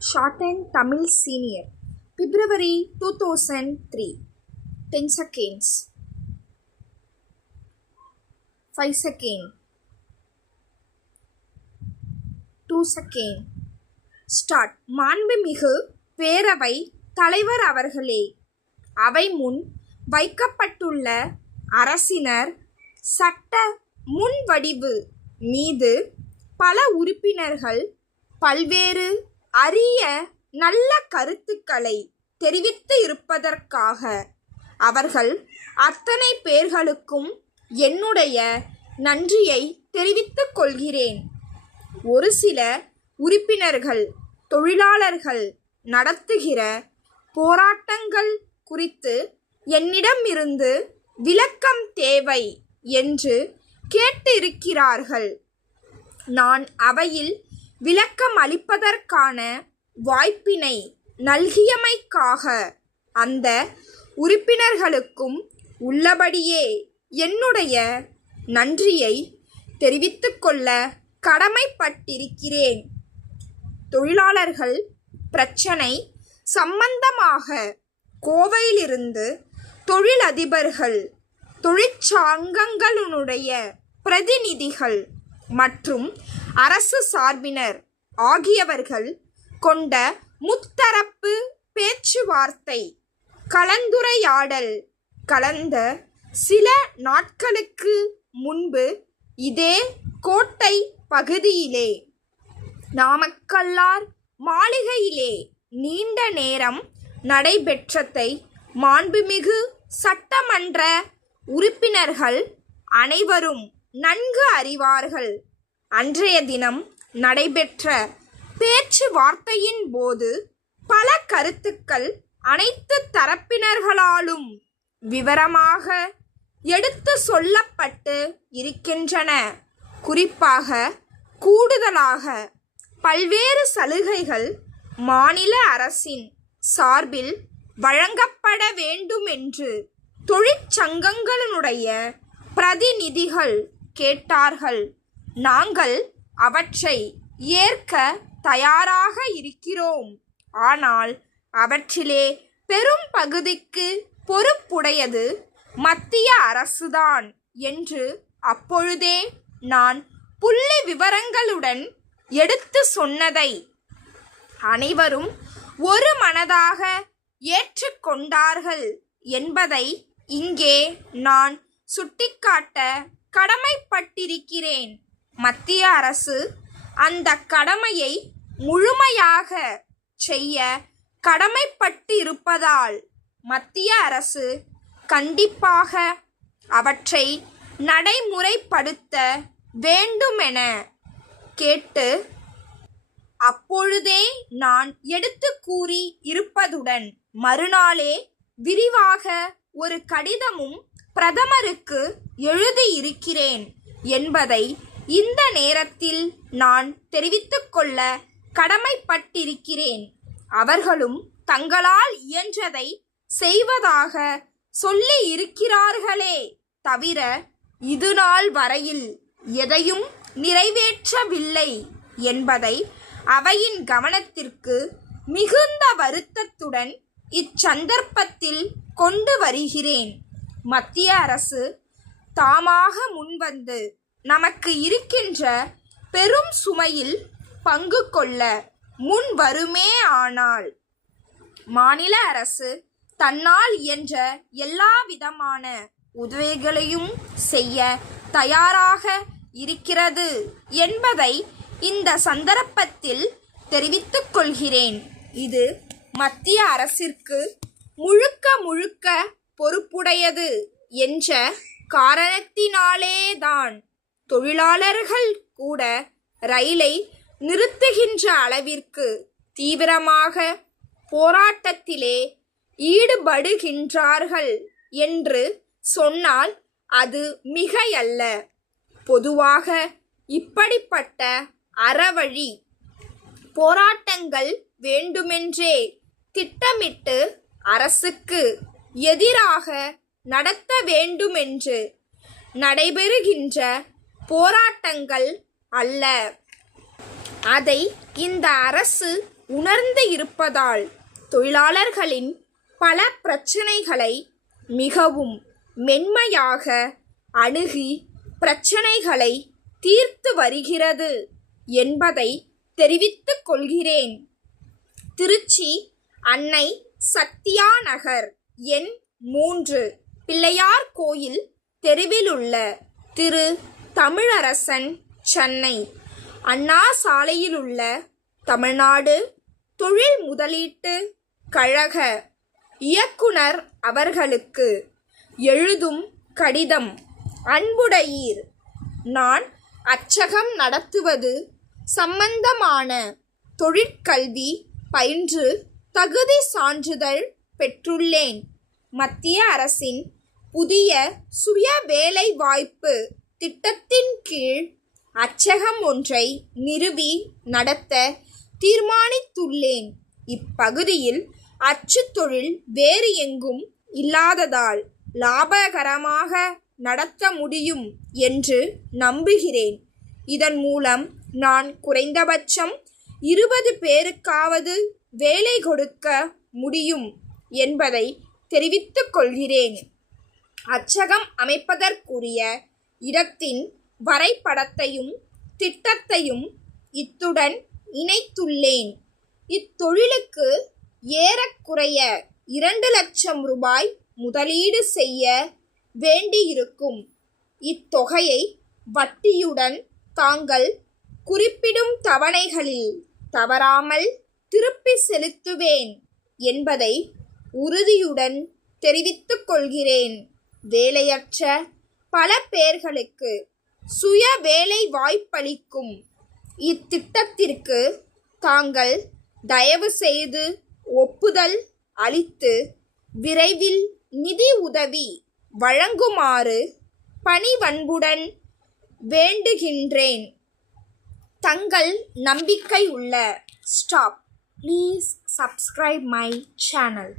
Shortened Tamil Senior, February 2003. 10 seconds. 5 seconds. 2 seconds. Start. மாண்புமிகு பேரவை தலைவர் அவர்களே, அவை முன் வைக்கப்பட்டுள்ள அரசினர் சட்ட முன்வடிவு மீது பல உறுப்பினர்கள் பல்வேறு அரிய நல்ல கருத்துக்களை தெரிவித்து இருப்பதற்காக அவர்கள் அத்தனை பேர்களுக்கும் என்னுடைய நன்றியை தெரிவித்துக் கொள்கிறேன். ஒரு சில உறுப்பினர்கள் தொழிலாளர்கள் நடத்துகிற போராட்டங்கள் குறித்து என்னிடமிருந்து விளக்கம் தேவை என்று கேட்டிருக்கிறார்கள். நான் அவையில் விளக்கம் அளிப்பதற்கான வாய்ப்பினை நல்கியமைக்காக அந்த உறுப்பினர்களுக்கும் உள்ளபடியே என்னுடைய நன்றியை தெரிவித்துக்கொள்ள கடமைப்பட்டிருக்கிறேன். தொழிலாளர்கள் பிரச்சனை சம்பந்தமாக கோவையிலிருந்து தொழிலதிபர்கள், தொழிற்சங்கங்களுடைய பிரதிநிதிகள் மற்றும் அரசு சார்பினர் ஆகியவர்கள் கொண்ட முத்தரப்பு பேச்சுவார்த்தை கலந்துரையாடல் கடந்த சில நாட்களுக்கு முன்பு இதே கோட்டை பகுதியிலே நாமக்கல்லார் மாளிகையிலே நீண்ட நேரம் நடைபெற்றதை மாண்புமிகு சட்டமன்ற உறுப்பினர்கள் அனைவரும் நன்கு அறிவார்கள். அன்றைய தினம் நடைபெற்ற பேச்சுவார்த்தையின் போது பல கருத்துக்கள் அனைத்து தரப்பினர்களாலும் விவரமாக எடுத்து சொல்லப்பட்டு இருக்கின்றன. குறிப்பாக கூடுதலாக பல்வேறு சலுகைகள் மாநில அரசின் சார்பில் வழங்கப்பட வேண்டுமென்று தொழிற்சங்கங்களுடைய பிரதிநிதிகள் கேட்டார்கள். நாங்கள் அவற்றை ஏற்க தயாராக இருக்கிறோம். ஆனால் அவற்றிலே பெரும் பகுதிக்கு பொறுப்புடையது மத்திய அரசுதான் என்று அப்பொழுதே நான் புள்ளி விவரங்களுடன் எடுத்து சொன்னதை அனைவரும் ஒரு மனதாக ஏற்றுக்கொண்டார்கள் என்பதை இங்கே நான் சுட்டிக்காட்ட கடமைப்பட்டிருக்கிறேன். மத்திய அரசு அந்த கடமையை முழுமையாக செய்ய கடமைப்பட்டிருப்பதால் மத்திய அரசு கண்டிப்பாக அவற்றை நடைமுறைப்படுத்த வேண்டுமென கேட்டு அப்பொழுதே நான் எடுத்து கூறி இருப்பதுடன் மறுநாளே விரிவாக ஒரு கடிதமும் பிரதமருக்கு எழுதியிருக்கிறேன் என்பதை இந்த நேரத்தில் நான் தெரிவித்துக்கொள்ள கடமைப்பட்டிருக்கிறேன். அவர்களும் தங்களால் இயன்றதை செய்வதாக சொல்லி இருக்கிறார்களே தவிர இதுநாள் வரையில் எதையும் நிறைவேற்றவில்லை என்பதை அவையின் கவனத்திற்கு மிகுந்த வருத்தத்துடன் இச்சந்தர்ப்பத்தில் கொண்டு வருகிறேன். மத்திய அரசு தாமாக முன்வந்து நமக்கு இருக்கின்ற பெரும் சுமையில் பங்கு கொள்ள முன் வருமே ஆனால் மாநில அரசு தன்னால் இயன்ற எல்லா விதமான உதவிகளையும் செய்ய தயாராக இருக்கிறது என்பதை இந்த சந்தர்ப்பத்தில் தெரிவித்துக் கொள்கிறேன். இது மத்திய அரசிற்கு முழுக்க முழுக்க பொறுப்புடையது என்ற காரணத்தினாலேதான் தொழிலாளர்கள் கூட ரயிலை நிறுத்துகின்ற அளவிற்கு தீவிரமாக போராட்டத்திலே ஈடுபடுகின்றார்கள் என்று சொன்னால் அது மிகையல்ல. பொதுவாக இப்படிப்பட்ட அறவழி போராட்டங்கள் வேண்டுமென்றே திட்டமிட்டு அரசுக்கு எதிராக நடத்த வேண்டுமென்று நடைபெறுகின்ற போராட்டங்கள் அல்ல. அதை இந்த அரசு உணர்ந்து இருப்பதால் தொழிலாளர்களின் பல பிரச்சனைகளை மிகவும் மென்மையாக அணுகி பிரச்சனைகளை தீர்த்து வருகிறது என்பதை தெரிவித்துக் கொள்கிறேன். திருச்சி அன்னை சத்யா நகர் எண் 3 பிள்ளையார் கோயில் தெருவிலுள்ள திரு தமிழரசன் சென்னை அண்ணா சாலையிலுள்ள தமிழ்நாடு தொழில் முதலீட்டு கழக இயக்குனர் அவர்களுக்கு எழுதும் கடிதம். அன்புடையீர், நான் அச்சகம் நடத்துவது சம்பந்தமான தொழிற்கல்வி பயின்று தகுதி சான்றிதழ் பெற்றுள்ளேன். மத்திய அரசின் புதிய சுய வேலை வாய்ப்பு திட்டத்தின் கீழ் அச்சகம் ஒன்றை நிறுவி நடத்த தீர்மானித்துள்ளேன். இப்பகுதியில் அச்சு தொழில் வேறு எங்கும் இல்லாததால் லாபகரமாக நடத்த முடியும் என்று நம்புகிறேன். இதன் மூலம் நான் குறைந்தபட்சம் 20 பேருக்காவது வேலை கொடுக்க முடியும் என்பதை தெரிவித்துக் கொள்கிறேன். அச்சகம் அமைப்பதற்குரிய இடத்தின் வரைபடத்தையும் திட்டத்தையும் இத்துடன் இணைத்துள்ளேன். இத்தொழிலுக்கு ஏறக்குறைய 2 லட்சம் ரூபாய் முதலீடு செய்ய வேண்டியிருக்கும். இத்தொகையை வட்டியுடன் தாங்கள் குறிப்பிடும் தவணைகளில் தவறாமல் திருப்பி செலுத்துவேன் என்பதை உறுதியுடன் தெரிவித்துக் கொள்கிறேன். வேலையற்ற பல பேர்களுக்கு சுய வேலை வாய்ப்பளிக்கும் இத்திட்டத்திற்கு தாங்கள் தயவு செய்து ஒப்புதல் அளித்து விரைவில் நிதி உதவி வழங்குமாறு பணிவன்புடன் வேண்டுகின்றேன். தங்கள் நம்பிக்கை உள்ள stop. Please subscribe my channel.